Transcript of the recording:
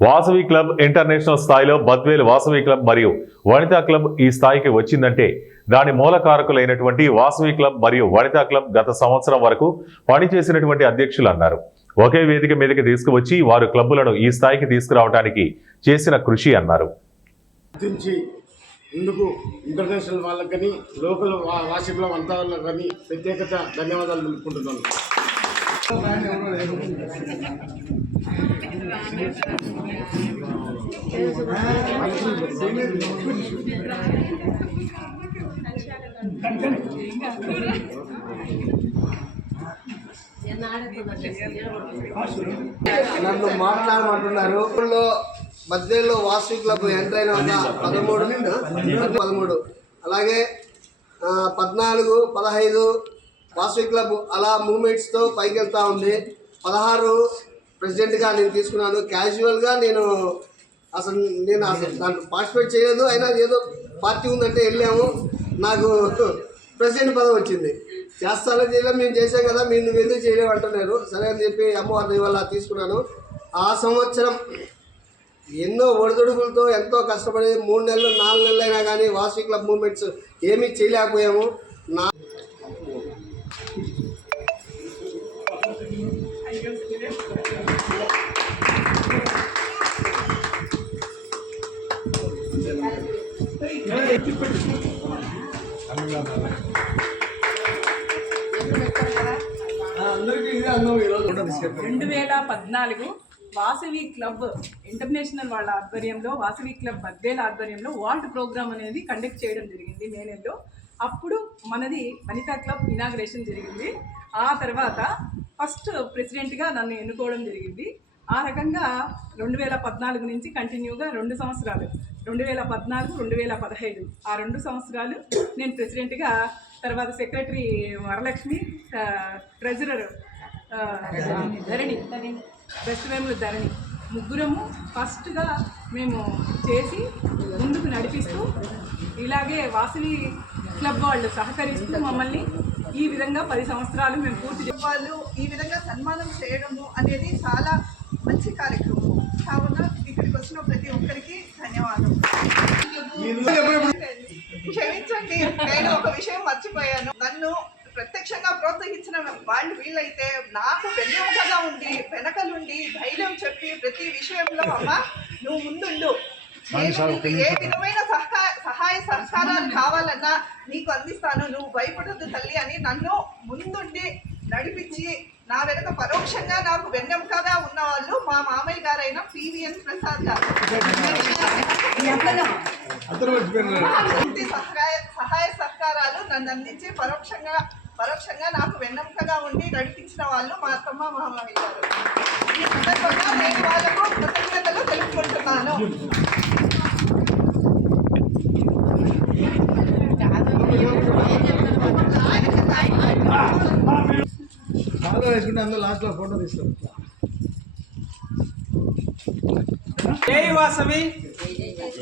Vasavi club international స్థాయిలో Badvel Vasavi club మరియు Vanitha club ఈ స్థాయికి వచ్చిందంటే దాని మూలకారకులైనటువంటి వాసవి క్లబ్ మరియు వనితా క్లబ్ గత సంవత్సరం వరకు పనిచేసినటువంటి అధ్యక్షులు అన్నారు. ఒకే వేదిక మీదకి తీసుకువచ్చి వారు క్లబ్బులను ఈ స్థాయికి తీసుకురావడానికి చేసిన కృషి అన్నారు. ఇందుకు ఇంటర్నేషనల్ వాళ్ళకి కానీ లోకల్ వాసవి క్లబ్ అంతా వాళ్ళకి కానీ ప్రత్యేకత ధన్యవాదాలు తెలుపుకుంటున్నాను. నన్ను మాట్లాడమంటున్నారు. బద్వేల్లో వాసవి క్లబ్ ఎంటర్ అయిన 13 అలాగే 14, 15 వాసవి క్లబ్ అలా మూమెంట్స్తో పైకి వెళ్తూ ఉంది. 16 ప్రెసిడెంట్గా నేను తీసుకున్నాను. క్యాజువల్గా నేను అసలు దాంట్లో పార్టిసిపేట్ చేయలేదు. అయినా ఏదో పార్టీ ఉందంటే వెళ్ళాము. నాకు ప్రెసిడెంట్ పదవి వచ్చింది. చేస్తానో చేయలేదు, మేము చేసాం కదా, మీరు నువ్వు ఎందుకు చేయలేవు అంటున్నారు. సరే అని చెప్పి అమ్మవారి వల్ల తీసుకున్నాను. ఆ సంవత్సరం ఎన్నో ఒడిదుడుకులతో ఎంతో కష్టపడి 3 నెలలు 4 నెలలు అయినా కానీ వాసవి క్లబ్ మూమెంట్స్ ఏమీ చేయలేకపోయాము. అందరికీ 2014 వాసవి క్లబ్ ఇంటర్నేషనల్ వాళ్ళ ఆధ్వర్యంలో వాసవి క్లబ్ బద్వేల ఆధ్వర్యంలో వార్డ్ ప్రోగ్రామ్ అనేది కండక్ట్ చేయడం జరిగింది మే నెలలో. అప్పుడు మనది వనితా క్లబ్ ఇనాగ్రేషన్ జరిగింది. ఆ తర్వాత ఫస్ట్ ప్రెసిడెంట్గా నన్ను ఎన్నుకోవడం జరిగింది. ఆ రకంగా 2014 నుంచి కంటిన్యూగా 2 సంవత్సరాలు 2014, 2015 ఆ 2 సంవత్సరాలు నేను ప్రెసిడెంట్గా, తర్వాత సెక్రటరీ వరలక్ష్మి, ట్రెజరర్ ధరణి, బెస్ట్ వేములు ధరణి, ముగ్గురము ఫస్ట్గా మేము చేసి ముందుకు నడిపిస్తూ ఇలాగే వాసవి క్లబ్ వాళ్ళు సహకరిస్తూ మమ్మల్ని ఈ విధంగా 10 సంవత్సరాలు మేము పూర్తి వాళ్ళు ఈ విధంగా సన్మానం చేయడము అనేది చాలా మంచి కార్యక్రమం. కావున ఇక్కడికి వచ్చిన ప్రతి ఒక్కరికి ధన్యవాదాలు. క్షమించండి, నేను ఒక విషయం మర్చిపోయాను. నన్ను ప్రత్యక్షంగా ప్రోత్సహించిన వాళ్ళు వీళ్ళైతే నాకు వెన్నెముకగా ఉండి వెనకలుండి ధైర్యం చెప్పి ప్రతి విషయంలో అమ్మ నువ్వు ముందుండు, ఏ విధమైన సహాయ సహకారాలు కావాలన్నా నీకు అందిస్తాను, నువ్వు భయపడద్దు తల్లి అని నన్ను ముందుండి నడిపించి నా వెనక పరోక్షంగా నాకు వెన్నెముకగా ఉన్న వాళ్ళు మా మామయ్య గారైన పివిఎన్ ప్రసాద్ గారు. సహాయ సహకారాలు నన్ను అందించి పరోక్షంగా నాకు వెన్నెముకగా ఉండి నడిపించిన వాళ్ళు మా అత్తమ్మ మామయ్య గారు. ఈ సందర్భంగా నేను వాళ్ళకు కృతజ్ఞతలు తెలుపుకుంటున్నాను. అందులో లాస్ట్లో ఫోటో తీస్తాం. జై వాసవి.